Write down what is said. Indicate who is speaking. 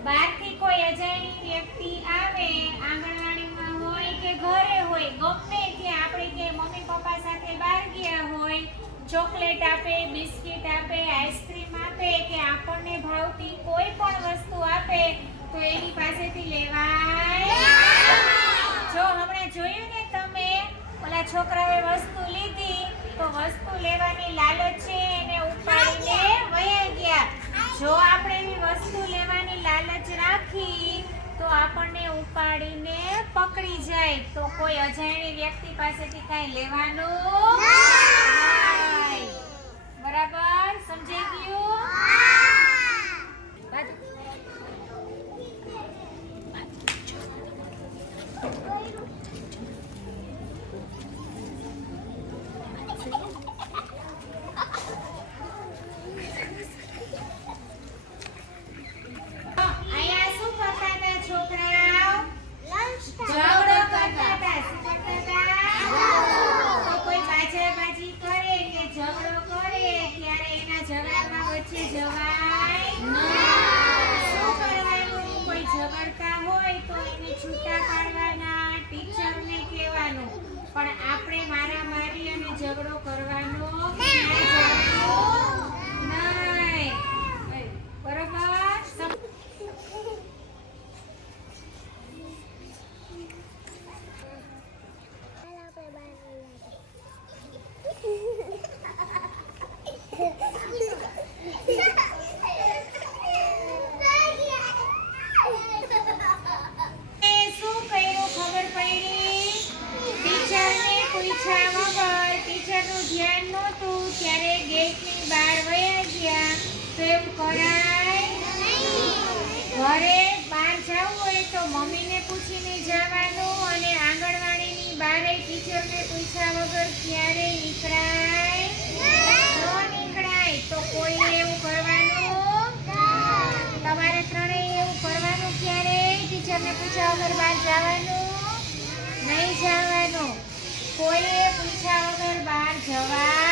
Speaker 1: બહારથી કોઈ અજાણી વ્યક્તિ આવે આંગણવાડીમાં હોય કે ઘરે હોય ગમે ત્યાં આપણે કે મમ્મી પપ્પા સાથે બહાર ગયા હોય ચોકલેટ આપે, બિસ્કિટ આપે, આઈસ્ક્રીમ આપે, કે આપણને ભાવતી કોઈ પણ વસ્તુ આપે, તો એની પાસેથી લેવાય જો હમણાં જોયું ને તમે, ઓલા છોકરાએ વસ્તુ લીધી, તો વસ્તુ લેવાની લાલચ છે એને ઉપાડીને વયા ગયા. જો આપણે એવી વસ્તુ લેવાની લાલચ રાખી, તો આપણને ઉપાડીને પકડી જાય, તો કોઈ અજાણી વ્યક્તિ પાસેથી કાંઈ લેવાનું નહીં. બરાબર સમજાઈ ગયું બાજુ. અહીંયા શું કરતા હતા છોકરાઓ ઝઘડો કરતા હતા શું કરતા હતા તો કોઈ બાજાબાજી કરે કે ઝઘડો કરે ત્યારે એના ઝઘડામાં વચ્ચે જવાય શું કરવાનું કોઈ ઝઘડતા હોય તો એને છૂટા પાડવાના ટીચરને કહેવાનું પણ આપણે મારામારી અને ઝઘડો કરવાનો નહીં સમ- એ શું કર્યું ખબર પડી ટીચરને પૂછ્યા વગર ટીચરનું ધ્યાન નહોતું ત્યારે ગેટની બહાર વયા ગયા? તો એવું કરાય ઘરે બહાર જવું હોય તો મમ્મીને પૂછીને જવાનું અને આંગણવાડીની બારે ટીચરને પૂછ્યા વગર ક્યારે નીકળાય? ન નીકળાય તો કોઈ એવું કરવાનું તમારે ત્રણેય એવું કરવાનું ક્યારે ટીચરને પૂછ્યા વગર બહાર જવાનું નહીં જવાનું કોઈએ પૂછ્યા વગર બહાર જવા